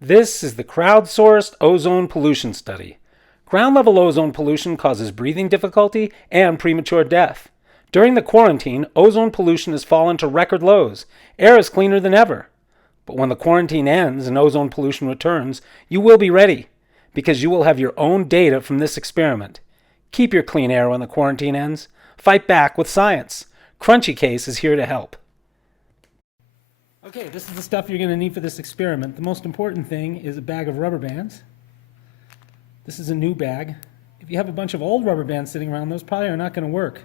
This is the Crowdsourced Ozone Pollution Study. Ground-level ozone pollution causes breathing difficulty and premature death. During the quarantine, ozone pollution has fallen to record lows. Air is cleaner than ever. But when the quarantine ends and ozone pollution returns, you will be ready, because you will have your own data from this experiment. Keep your clean air when the quarantine ends. Fight back with science. Crunchy Case is here to help. Okay, this is the stuff you're going to need for this experiment. The most important thing is a bag of rubber bands. This is a new bag. If you have a bunch of old rubber bands sitting around, those probably are not going to work.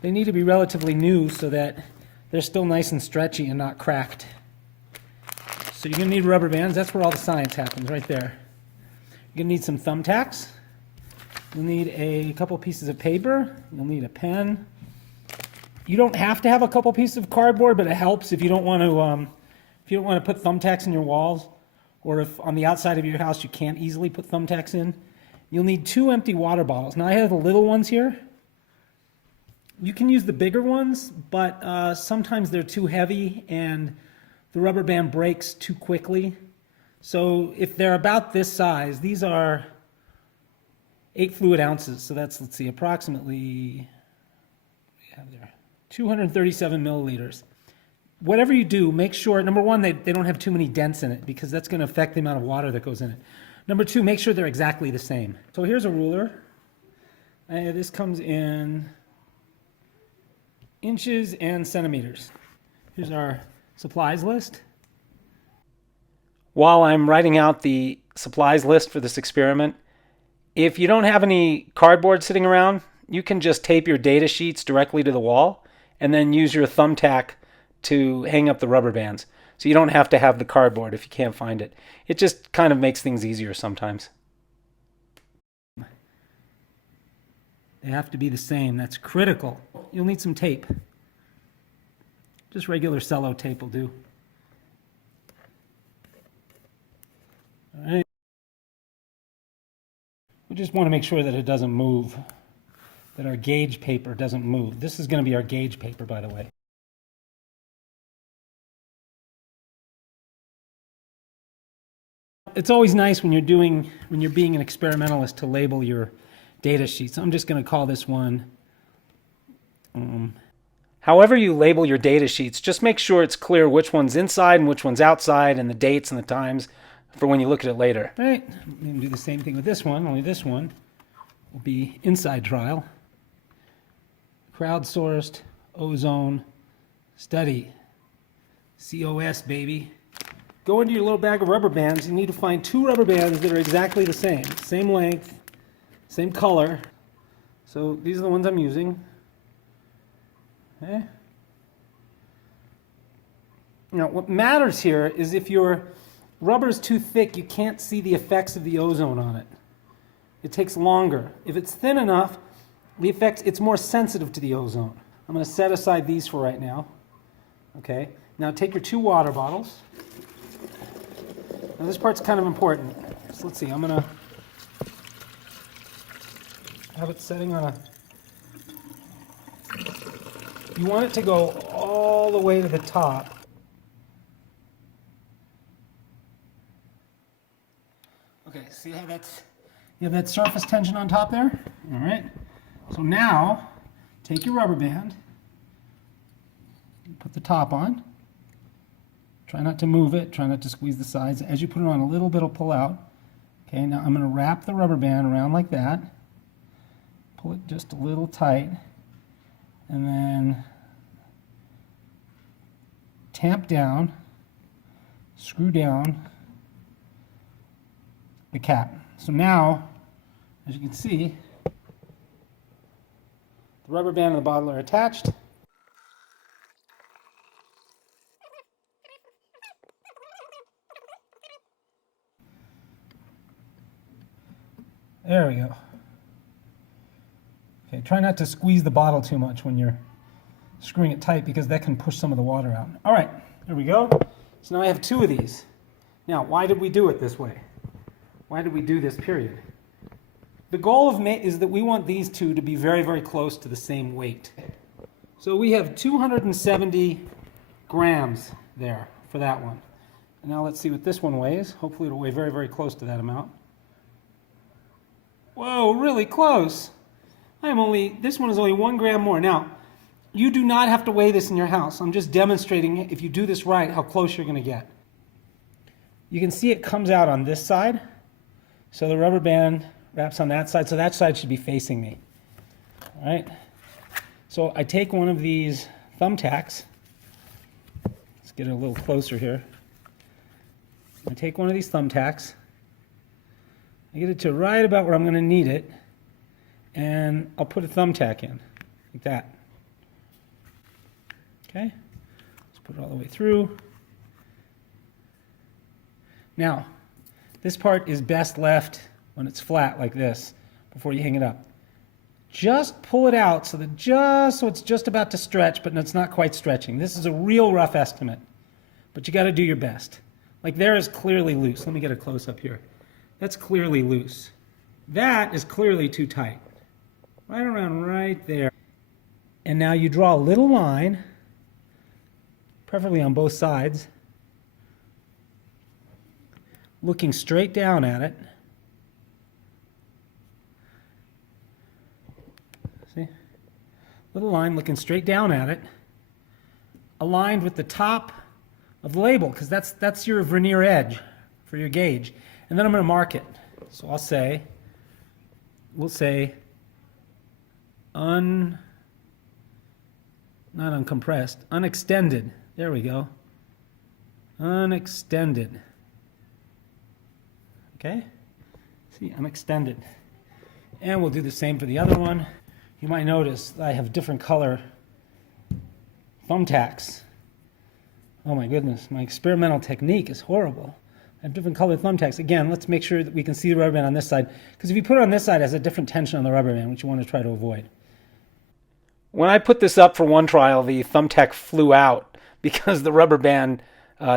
They need to be relatively new so that they're still nice and stretchy and not cracked. So you're going to need rubber bands. That's where all the science happens, right there. You're going to need some thumbtacks. You'll need a couple pieces of paper. You'll need a pen. You don't have to have a couple pieces of cardboard, but it helps if you don't want to put thumbtacks in your walls, or if on the outside of your house you can't easily put thumbtacks in. You'll need 2 empty water bottles. Now I have the little ones here. You can use the bigger ones, but sometimes they're too heavy and the rubber band breaks too quickly. So if they're about this size, these are 8 fluid ounces. So that's, let's see, approximately, we have there 237 milliliters. Whatever you do, make sure, number one, they don't have too many dents in it, because that's going to affect the amount of water that goes in it. Number two, make sure they're exactly the same. So here's a ruler. This comes in inches and centimeters. Here's our supplies list. While I'm writing out the supplies list for this experiment, if you don't have any cardboard sitting around, you can just tape your data sheets directly to the wall and then use your thumbtack to hang up the rubber bands. So you don't have to have the cardboard if you can't find it. It just kind of makes things easier sometimes. They have to be the same. That's critical. You'll need some tape. Just regular cello tape will do. All right. We just want to make sure that it doesn't move, that our gauge paper doesn't move. This is going to be our gauge paper, by the way. It's always nice when you're being an experimentalist to label your data sheets. I'm just going to call this one. However you label your data sheets, just make sure it's clear which one's inside and which one's outside, and the dates and the times for when you look at it later. All right, I'm going to do the same thing with this one, only this one will be inside trial. Crowdsourced Ozone Study. COS, baby. Go into your little bag of rubber bands. You need to find 2 rubber bands that are exactly the same length, same color. So these are the ones I'm using. Okay. Now what matters here is if your rubber is too thick, you can't see the effects of the ozone on it. It takes longer. If it's thin enough, it's more sensitive to the ozone. I'm going to set aside these for right now. Okay. Now take your 2 water bottles. Now this part's kind of important. So let's see, I'm going to have it setting on a... You want it to go all the way to the top. Okay, see how you have that surface tension on top there? All right. So now, take your rubber band, put the top on. Try not to move it, try not to squeeze the sides. As you put it on, a little bit will pull out. Okay, now I'm going to wrap the rubber band around like that. Pull it just a little tight. And then tamp down, screw down the cap. So now, as you can see, the rubber band and the bottle are attached. There we go. Okay, try not to squeeze the bottle too much when you're screwing it tight, because that can push some of the water out. All right, there we go. So now I have 2 of these. Now, why did we do it this way? Why did we do this, period? The goal is that we want these 2 to be very, very close to the same weight. So we have 270 grams there for that one. And now let's see what this one weighs. Hopefully it'll weigh very, very close to that amount. Whoa, really close. This one is only 1 gram more. Now, you do not have to weigh this in your house. I'm just demonstrating, if you do this right, how close you're going to get. You can see it comes out on this side. So the rubber band wraps on that side. So that side should be facing me. All right. So I take one of these thumbtacks. Let's get it a little closer here. I take one of these thumbtacks. I get it to right about where I'm going to need it. And I'll put a thumbtack in, like that. Okay, let's put it all the way through. Now, this part is best left when it's flat like this, before you hang it up. Just pull it out so it's just about to stretch, but it's not quite stretching. This is a real rough estimate, but you got to do your best. Like there is clearly loose. Let me get a close up here. That's clearly loose. That is clearly too tight. Right around right there. And now you draw a little line, preferably on both sides, looking straight down at it. See? Little line looking straight down at it, aligned with the top of the label, because that's your vernier edge for your gauge. And then I'm going to mark it. So we'll say not uncompressed, unextended. There we go. Unextended. Okay? See, unextended. And we'll do the same for the other one. You might notice I have different color thumbtacks. Oh my goodness, my experimental technique is horrible. I have different colored thumbtacks. Again, let's make sure that we can see the rubber band on this side, because if you put it on this side, it has a different tension on the rubber band, which you want to try to avoid. When I put this up for one trial, the thumbtack flew out because the rubber band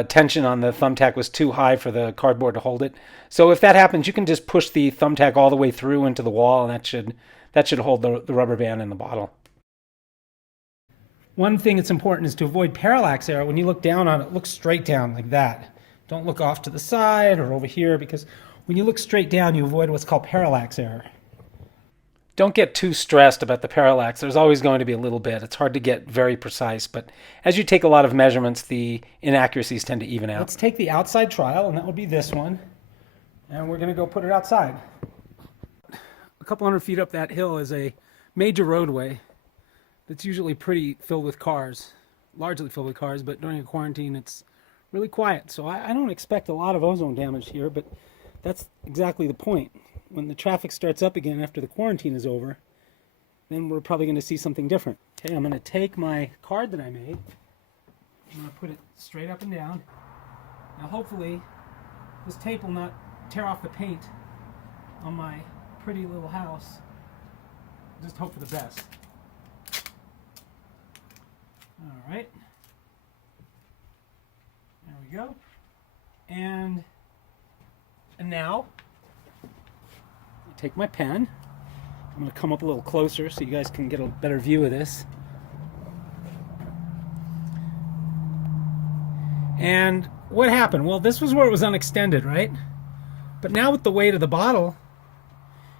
tension on the thumbtack was too high for the cardboard to hold it. So if that happens, you can just push the thumbtack all the way through into the wall, and that should hold the rubber band in the bottle. One thing that's important is to avoid parallax error. When you look down on it, look straight down like that. Don't look off to the side or over here, because when you look straight down, you avoid what's called parallax error. Don't get too stressed about the parallax. There's always going to be a little bit. It's hard to get very precise, but as you take a lot of measurements, the inaccuracies tend to even out. Let's take the outside trial, and that would be this one. And we're going to go put it outside. A couple hundred feet up that hill is a major roadway that's usually pretty filled with cars, largely filled with cars, but during a quarantine it's really quiet. So I don't expect a lot of ozone damage here, but that's exactly the point. When the traffic starts up again after the quarantine is over, then we're probably going to see something different. Okay, I'm going to take my card that I made, I'm going to put it straight up and down. Now hopefully this tape will not tear off the paint on my pretty little house. Just hope for the best. All right. There we go. And now, I take my pen. I'm going to come up a little closer so you guys can get a better view of this. And what happened? Well, this was where it was unextended, right? But now with the weight of the bottle,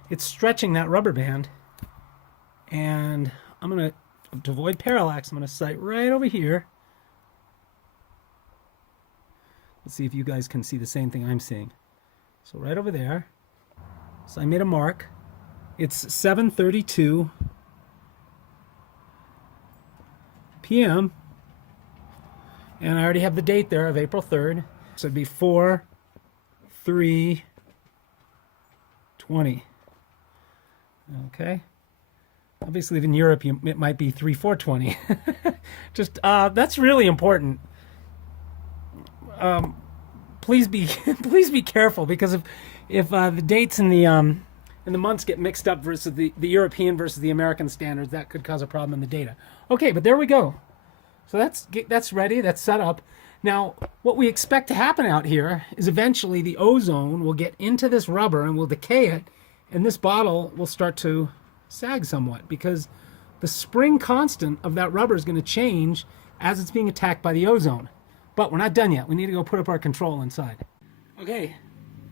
it's stretching that rubber band. And I'm going to avoid parallax, I'm going to sight right over here. Let's see if you guys can see the same thing I'm seeing. So right over there. So I made a mark. It's 7:32 p.m. And I already have the date there of April 3rd. So it'd be 4/3/20. Okay. Obviously, in Europe, it might be 3/4/20. Just that's really important. Please be careful, because if the dates and the months get mixed up versus the European versus the American standards, that could cause a problem in the data. Okay, but there we go. So that's ready. That's set up. Now, what we expect to happen out here is eventually the ozone will get into this rubber and will decay it, and this bottle will start to sag somewhat, because the spring constant of that rubber is going to change as it's being attacked by the ozone. But we're not done yet. We need to go put up our control inside. Okay,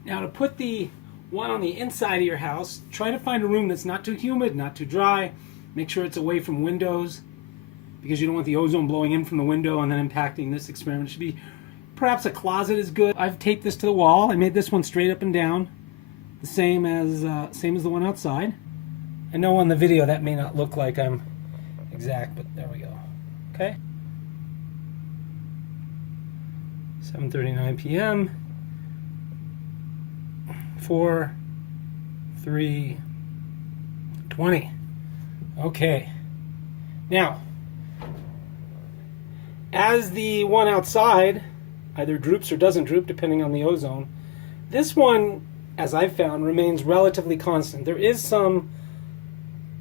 now to put the one on the inside of your house, try to find a room that's not too humid, not too dry. Make sure it's away from windows because you don't want the ozone blowing in from the window and then impacting this experiment. It should be perhaps a closet is good. I've taped this to the wall. I made this one straight up and down, the same as the one outside. I know on the video that may not look like I'm exact, but there we go. Okay. 7:39 p.m. 4:3:20. Okay. Now, as the one outside either droops or doesn't droop depending on the ozone, this one, as I've found, remains relatively constant. There is a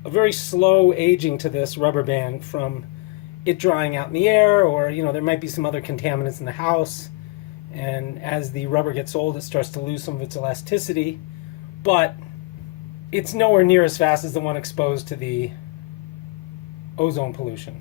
very slow aging to this rubber band from it drying out in the air, or there might be some other contaminants in the house, and as the rubber gets old it starts to lose some of its elasticity, but it's nowhere near as fast as the one exposed to the ozone pollution.